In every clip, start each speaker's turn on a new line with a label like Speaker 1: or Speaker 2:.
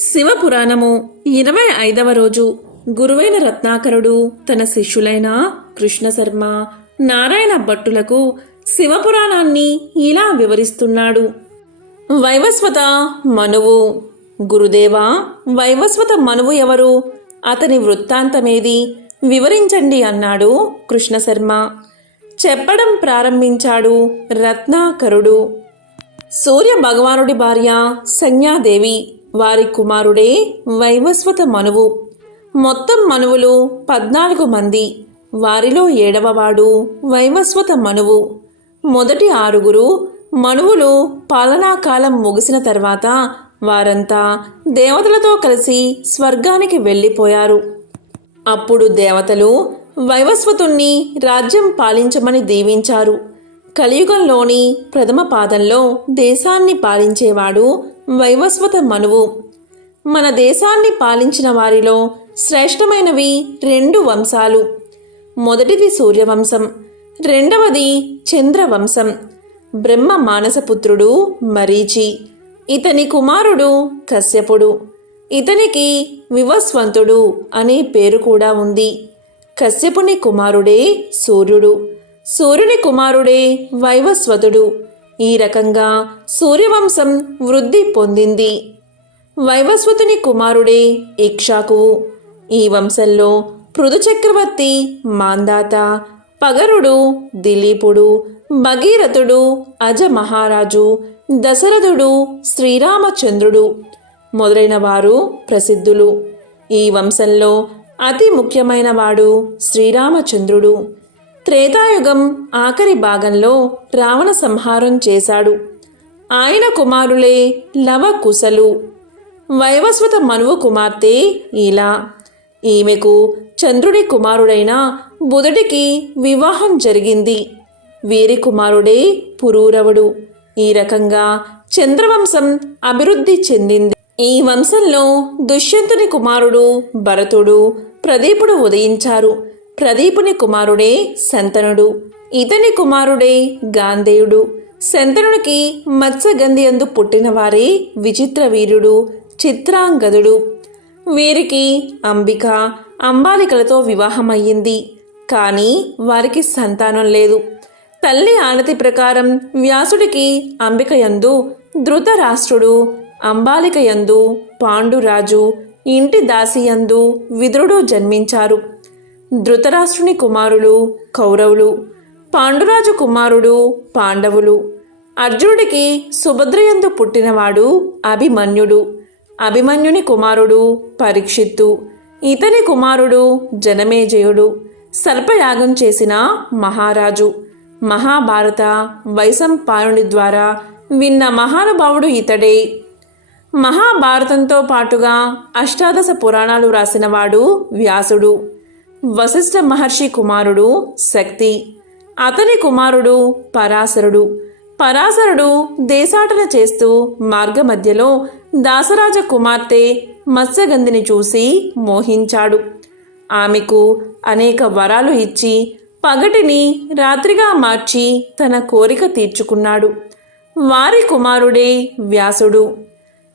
Speaker 1: శివపురాణము ఇరవై ఐదవ రోజు. గురువైన రత్నాకరుడు తన శిష్యులైన కృష్ణశర్మ నారాయణ భట్టులకు శివపురాణాన్ని ఇలా వివరిస్తున్నాడు. వైవస్వత మనువు. గురుదేవా వైవస్వత మనువు ఎవరు? అతని వృత్తాంతమేది? వివరించండి అన్నాడు కృష్ణశర్మ. చెప్పడం ప్రారంభించాడు రత్నాకరుడు. సూర్య భగవానుడి భార్య సంజ్ఞాదేవి వారి కుమారుడే వైవస్వత మనువు. మొత్తం మనువులు పద్నాలుగు మంది. వారిలో ఏడవవాడు వైవస్వత మనువు. మొదటి ఆరుగురు మనువులు పాలనాకాలం ముగిసిన తర్వాత వారంతా దేవతలతో కలిసి స్వర్గానికి వెళ్ళిపోయారు. అప్పుడు దేవతలు వైవస్వతుణ్ణి రాజ్యం పాలించమని దీవించారు. కలియుగంలోని ప్రథమ పాదంలో దేశాన్ని పాలించేవాడు వైవస్వత మనువు. మన దేశాన్ని పాలించిన వారిలో శ్రేష్టమైనవి రెండు వంశాలు. మొదటిది సూర్యవంశం రెండవది చంద్రవంశం. బ్రహ్మ మానసపుత్రుడు మరీచి ఇతని కుమారుడు కశ్యపుడు ఇతనికి వివస్వంతుడు అనే పేరు కూడా ఉంది. కశ్యపుని కుమారుడే సూర్యుడు. సూర్యుని కుమారుడే వైవస్వతుడు. ఈ రకంగా సూర్యవంశం వృద్ధి పొందింది. వైవస్వతుని కుమారుడే ఇక్షాకువు ఈ వంశంలో పృథు చక్రవర్తి మాందాత పగరుడు దిలీపుడు భగీరథుడు అజమహారాజు దశరథుడు శ్రీరామచంద్రుడు మొదలైన వారు ప్రసిద్ధులు. ఈ వంశంలో అతి ముఖ్యమైన వాడు శ్రీరామచంద్రుడు. త్రేతాయుగం ఆఖరి భాగంలో రావణ సంహారం చేశాడు. ఆయన కుమారులే లవ కుశలు వైవస్వత మనువు కుమార్తె ఇలా ఈమెకు చంద్రుడి కుమారుడైన బుధుడికి వివాహం జరిగింది. వీరి కుమారుడే పురూరవుడు. ఈ రకంగా చంద్రవంశం అభివృద్ధి చెందింది. ఈ వంశంలో దుష్యంతుని కుమారుడు భరతుడు ప్రదీపుడు ఉదయించారు. ప్రదీపుని కుమారుడే శంతనుడు. ఇతని కుమారుడే గాంధేయుడు. శంతనుడికి మత్స్యగంధి అందు పుట్టినవారే విచిత్ర వీరుడు చిత్రాంగదుడు. వీరికి అంబిక అంబాలికలతో వివాహమయ్యింది. కానీ వారికి సంతానం లేదు. తల్లి ఆనతి ప్రకారం వ్యాసుడికి అంబిక యందు ధృతరాష్ట్రుడు అంబాలిక యందు పాండురాజు ఇంటి దాసియందు విదురుడు జన్మించారు. ధృతరాష్ట్రుని కుమారులు కౌరవులు పాండురాజు కుమారుడు పాండవులు. అర్జునుడికి సుభద్రయందు పుట్టినవాడు అభిమన్యుడు. అభిమన్యుని కుమారుడు పరీక్షిత్తు. ఇతని కుమారుడు జనమేజయుడు. సర్పయాగం చేసిన మహారాజు. మహాభారత వైశంపాయనుడి ద్వారా విన్న మహానుభావుడు ఇతడే. మహాభారతంతో పాటుగా అష్టాదశ పురాణాలు రాసినవాడు వ్యాసుడు. వశిష్ఠ మహర్షి కుమారుడు శక్తి. అతని కుమారుడు పరాశరుడు. పరాశరుడు దేశాటన చేస్తూ మార్గమధ్యలో దాసరాజ కుమార్తె మత్స్యగంధిని చూసి మోహించాడు. ఆమెకు అనేక వరాలు ఇచ్చి పగటిని రాత్రిగా మార్చి తన కోరిక తీర్చుకున్నాడు. వారి కుమారుడే వ్యాసుడు.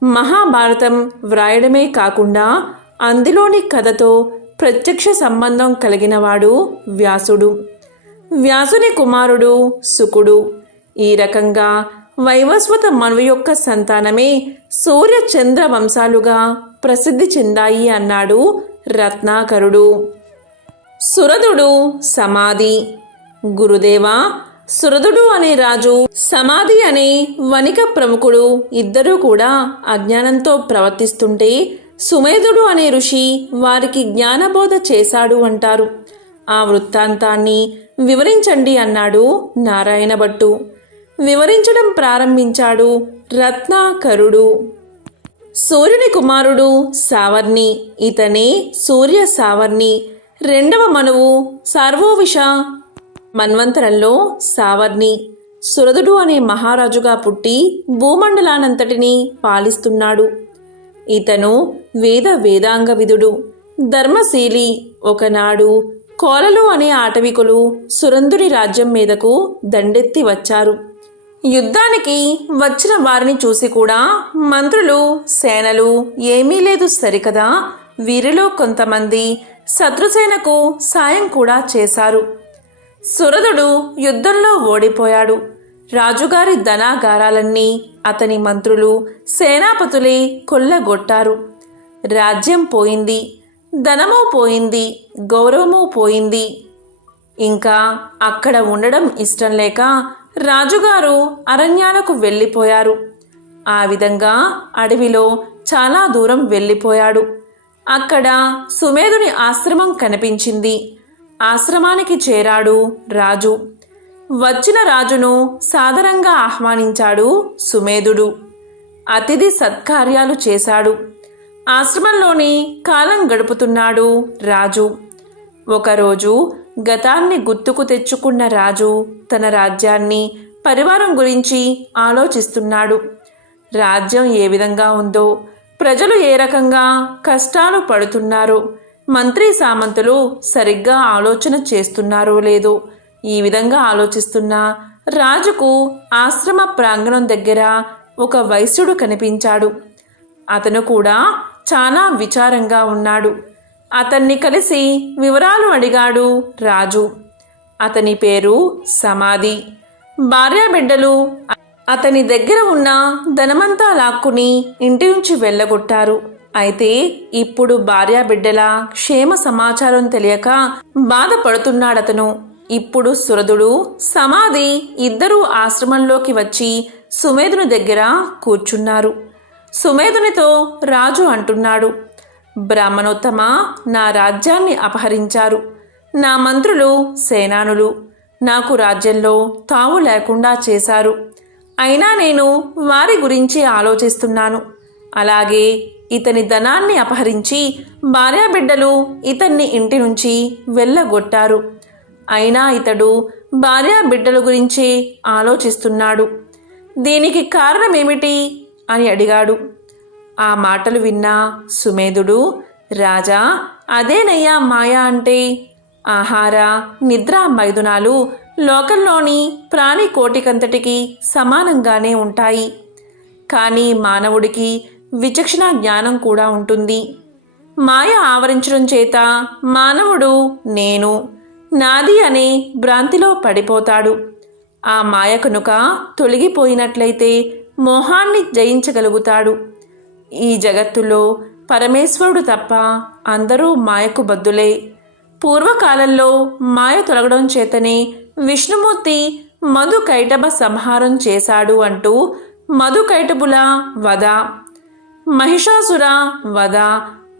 Speaker 1: మహాభారతం వ్రాయడమే కాకుండా అందులోని కథతో ప్రత్యక్ష సంబంధం కలిగినవాడు వ్యాసుడు. వ్యాసుని కుమారుడు సుకుడు ఈ రకంగా వైవస్వత మనువు యొక్క సంతానమే సూర్య చంద్ర వంశాలుగా ప్రసిద్ధి చెందాయి అన్నాడు రత్నాకరుడు. సురదుడు సమాధి. గురుదేవా సురదుడు అనే రాజు సమాధి అనే వణిక ప్రముఖుడు ఇద్దరూ కూడా అజ్ఞానంతో ప్రవర్తిస్తుంటే సుమేధుడు అనే ఋషి వారికి జ్ఞానబోధ చేశాడు అంటారు. ఆ వృత్తాంతాన్ని వివరించండి అన్నాడు నారాయణ భట్టు వివరించడం ప్రారంభించాడు రత్నాకరుడు. సూర్యుని కుమారుడు సావర్ణి ఇతనే సూర్య సావర్ణి. రెండవ మనువు సర్వోవిష మన్వంతరంలో సావర్ణి. సురదుడు అనే మహారాజుగా పుట్టి భూమండలానంతటినీ పాలిస్తున్నాడు. ఇతను వేద వేదాంగ విదుడు ధర్మశీలి ఒకనాడు కోలలు అనే ఆటవికులు సురందుడి రాజ్యం మీదకు దండెత్తి వచ్చారు. యుద్ధానికి వచ్చిన వారిని చూసి కూడా మంత్రులు సేనలు ఏమీ లేదు సరికదా వీరిలో కొంతమంది శత్రుసేనకు సాయం కూడా చేశారు. సురదుడు యుద్ధంలో ఓడిపోయాడు. రాజుగారి ధనాగారాలన్నీ అతని మంత్రులు సేనాపతులే కొల్లగొట్టారు. రాజ్యం పోయింది ధనము పోయింది గౌరవము పోయింది. ఇంకా అక్కడ ఉండడం ఇష్టం లేక రాజుగారు అరణ్యాలకు వెళ్ళిపోయారు. ఆ విధంగా అడవిలో చాలా దూరం వెళ్ళిపోయాడు. అక్కడ సుమేధుని ఆశ్రమం కనిపించింది. ఆశ్రమానికి చేరాడు రాజు. వచ్చిన రాజును సాదరంగా ఆహ్వానించాడు సుమేధుడు. అతిథి సత్కార్యాలు చేశాడు. ఆశ్రమంలోని కాలం గడుపుతున్నాడు రాజు. ఒకరోజు గతాన్ని గుర్తుకు తెచ్చుకున్న రాజు తన రాజ్యాన్ని పరివారం గురించి ఆలోచిస్తున్నాడు. రాజ్యం ఏ విధంగా ఉందో ప్రజలు ఏ రకంగా కష్టాలు పడుతున్నారో మంత్రి సామంతులు సరిగ్గా ఆలోచన చేస్తున్నారో లేదో ఈ విధంగా ఆలోచిస్తున్న రాజుకు ఆశ్రమ ప్రాంగణం దగ్గర ఒక వైశ్యుడు కనిపించాడు. అతను కూడా చాలా విచారంగా ఉన్నాడు. అతన్ని కలిసి వివరాలు అడిగాడు రాజు. అతని పేరు సమాధి. భార్యాబిడ్డలు అతని దగ్గర ఉన్న ధనమంతా లాక్కుని ఇంటి నుంచి వెళ్ళగొట్టారు. అయితే ఇప్పుడు భార్యాబిడ్డల క్షేమ సమాచారం తెలియక బాధపడుతున్నాడతను. ఇప్పుడు సురదుడు సమాధి ఇద్దరూ ఆశ్రమంలోకి వచ్చి సుమేధుని దగ్గర కూర్చున్నారు. సుమేధునితో రాజు అంటున్నాడు బ్రాహ్మణోత్తమ నా రాజ్యాన్ని అపహరించారు. నా మంత్రులు సేనానులు. నాకు రాజ్యంలో తావు లేకుండా చేశారు. అయినా నేను వారి గురించి ఆలోచిస్తున్నాను. అలాగే ఇతని ధనాన్ని అపహరించి భార్యాబిడ్డలు ఇతన్ని ఇంటి నుంచి వెళ్ళగొట్టారు. అయినా ఇతడు భార్యాబిడ్డల గురించి ఆలోచిస్తున్నాడు. దీనికి కారణమేమిటి? అని అడిగాడు. ఆ మాటలు విన్న సుమేధుడు రాజా అదేనయ్యా మాయ అంటే? ఆహార నిద్ర మైదునాలు లోకంలోని ప్రాణి కోటికంతటికి సమానంగానే ఉంటాయి. కానీ మానవుడికి విచక్షణ జ్ఞానం కూడా ఉంటుంది. మాయ ఆవరించడం చేత మానవుడు నేను నాది అనే భ్రాంతిలో పడిపోతాడు. ఆ మాయ కనుక తొలగిపోయినట్లయితే మోహాన్ని జయించగలుగుతాడు. ఈ జగత్తులో పరమేశ్వరుడు తప్ప అందరూ మాయకు బద్దులే. పూర్వకాలంలో మాయ తొలగడం చేతనే విష్ణుమూర్తి మధు కైటభ సంహారం చేశాడు అంటూ మధు కైటబుల వధ మహిషాసుర వధ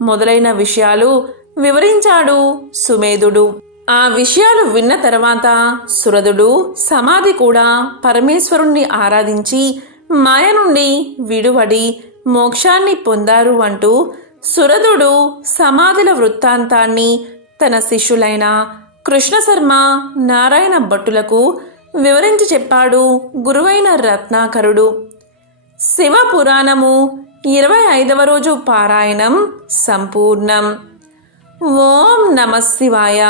Speaker 1: మొదలైన విషయాలు వివరించాడు సుమేధుడు. ఆ విషయాలు విన్న తర్వాత సురదుడు సమాధి కూడా పరమేశ్వరుణ్ణి ఆరాధించి మాయ నుండి విడువడి మోక్షాన్ని పొందారు అంటూ సురదుడు సమాధుల వృత్తాంతాన్ని తన శిష్యులైన కృష్ణశర్మ నారాయణ భట్టులకు వివరించి చెప్పాడు గురువైన రత్నాకరుడు. శివ పురాణము ఇరవై ఐదవ రోజు పారాయణం సంపూర్ణం. ఓం నమ శివాయ.